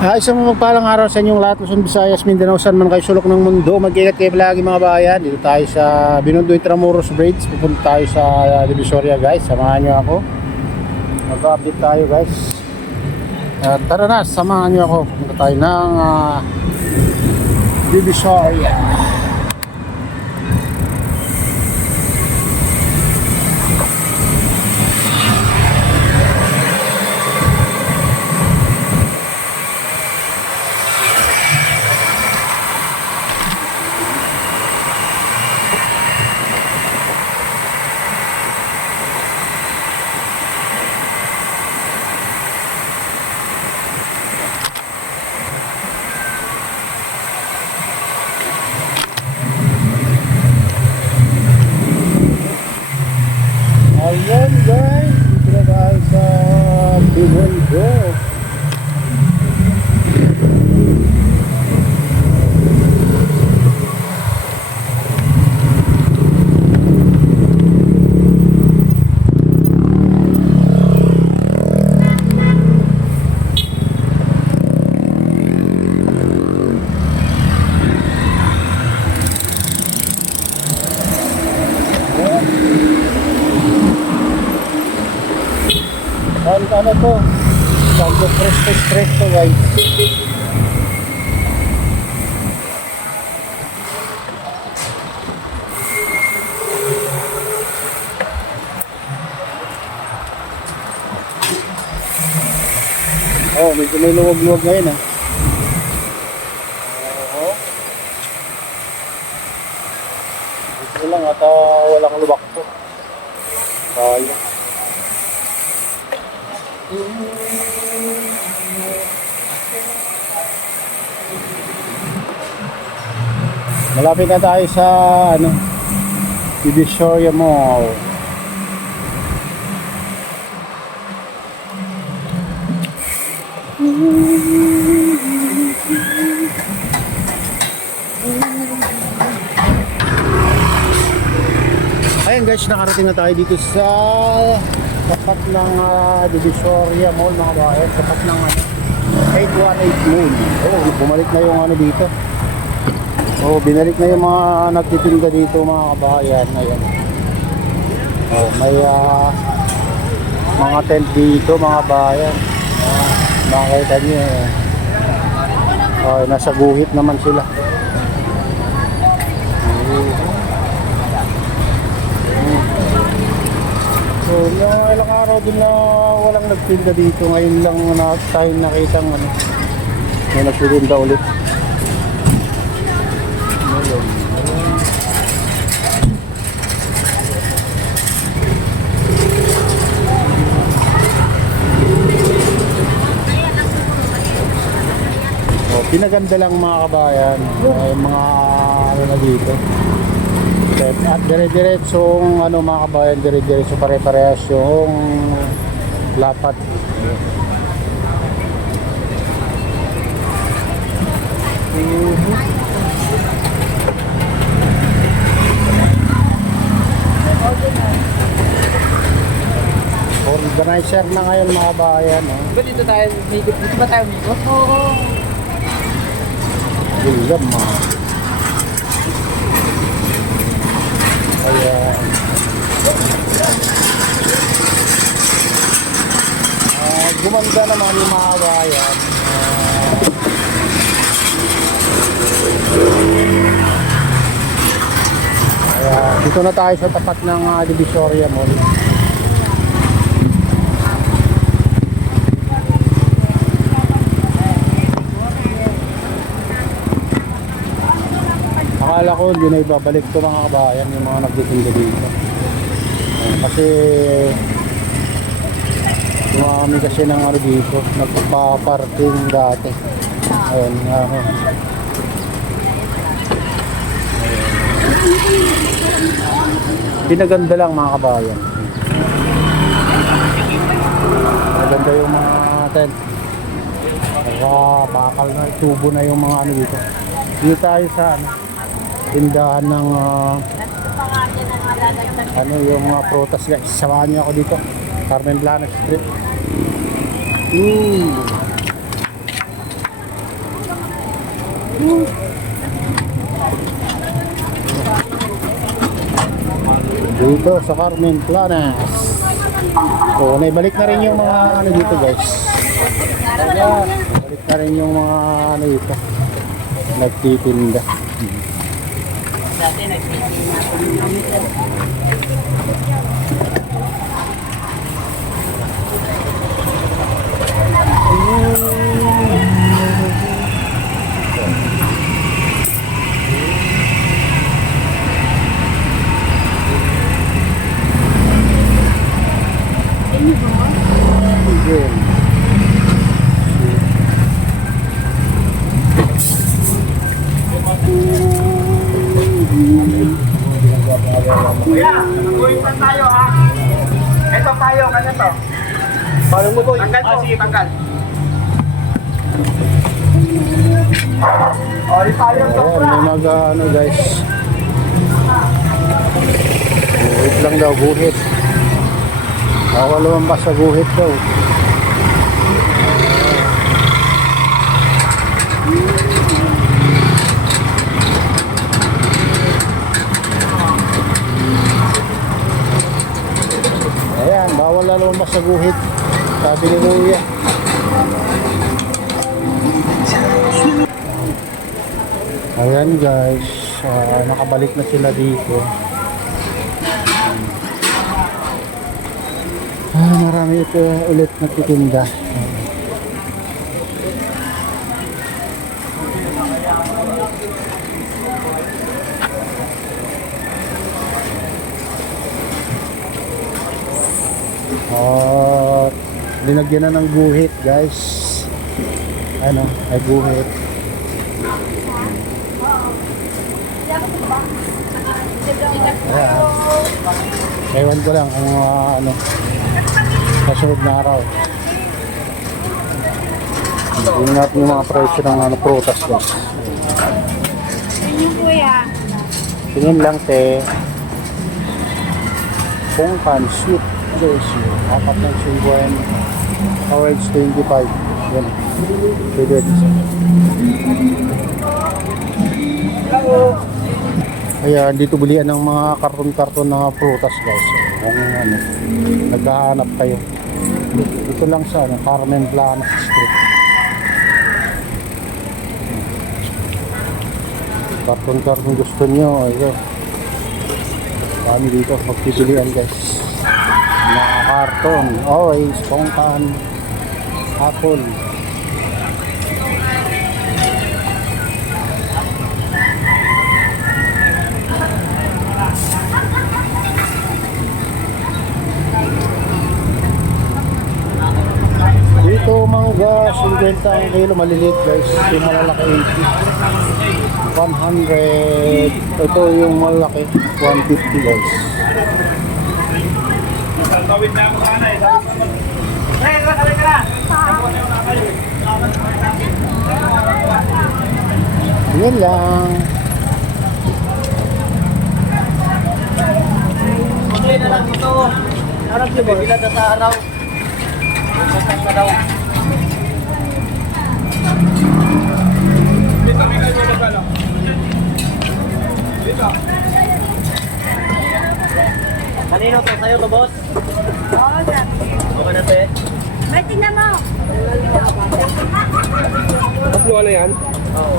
Isang magpalang araw sa inyong lahat, Luzon, Visayas, Mindanao, saan man kayo sulok ng mundo. Mag-ingat kayo lagi mga bayan. Dito tayo sa Binundoy Tramuros Bridge. Pupunta tayo sa Divisoria, guys. Samahan nyo ako. Mag-update tayo, guys. Tara na, samahan nyo ako. Pupunta tayo ng Divisoria. Ayan, guys, dito na tayo sa Binondo. Ano to? Santo Cristo Street to, guys. Oh, medyo may luwag-luwag ngayon, ah. Oo. Ito lang at walang lubak to. Kaya. Malapit na tayo sa Divisoria Mall. Ayan, guys, nakarating na tayo dito sa tapat ng Divisoria Mall, mga bayan. Tapat ng 818 Mall. Oh, bumalik na yung dito. Oh, binalik na yung mga nagtitinda dito, mga kabayan. Ayan. Oh, may mga tent dito, mga bayan. Makita niyo. Oh, nasa guhit naman sila. So, yung ilang araw din na walang nagtinda dito. Ngayon lang tayo nakita may nagtitinda ulit. Pinaganda lang, mga kabayan, yung mga na dito. At dire-diretsong mga kabayan, dire-diretso pare-parehas yung lapat. Organizer na ngayon, mga kabayan. Dito tayo, dito ba tayo dito? Oo. Bilang mga. Ayan. Gumanda naman yung mga kabayan. Dito na tayo sa tapat ng Divisoria Mall. Akala ko hindi na ibabalik ito, mga kabayan, yung mga nagtitinda dito. Kasi dumami kasi ng dito, nagpa-parking dati. Ayun nga. Pinaganda lang, mga kabayan. Maganda yung mga tent. Bakal na, tubo na yung mga dito. Dito tayo sa tindahan ng yung mga prutas, guys. Samahan niyo ako dito, Carmen Plana Street. Dito sa Carmen Planas. Oo, naibalik na rin yung mga ano dito guys. Naibalik na rin yung mga ano dito. Nagtitinda. Dati nagtitinda. Again. Kuya, mag-uwitan tayo ha. Ito tayo, ano to? Paano mo boy? Tanggal po. Sige, tanggal. O, di tayo Ayan, sobra. may ano guys. Guhit lang daw, guhit. Bawal lumabas sa guhit daw. Ayan, bawal na lumabas sa guhit. Sabi ni Kuya. Ayan guys, nakabalik na sila dito. Marami ito ulit nagtitinda. Linagyan na ng guhit guys. Ano, ay guhit. Ayan. Ewan ko lang kung ano sa sunod na araw. Tingnan natin yung mga presyo ng ano, prutas guys. Yun kuya. Tingin lang te. Pungkan, sweet jersey. Apat ng singguan. Orange 25. Yan. Pwede isa. Ayan, dito bilihan ng mga karton-karton na prutas guys. Kung ano, naghahanap kayo. Dito lang sa ano, Carmen Planas Street. Karton-karton gusto nyo, ayun. Kami dito, magpipilian guys. Mga karton, orange, pongkan, apple. Dito mangga, 50 ang kilo, maliliit guys. Yung malalaki 80. 100. Ito yung malaki, 150 guys. Yan lang. Okay na lang dito. Harap niyo ba? Bila sa araw. Masang na daw. Dito, may kayo na pala. Dito. Kanino to? Sa'yo to, boss? Oo, sir. Okay na, te. May tingnan mo. Tatlo ano yan? Oo.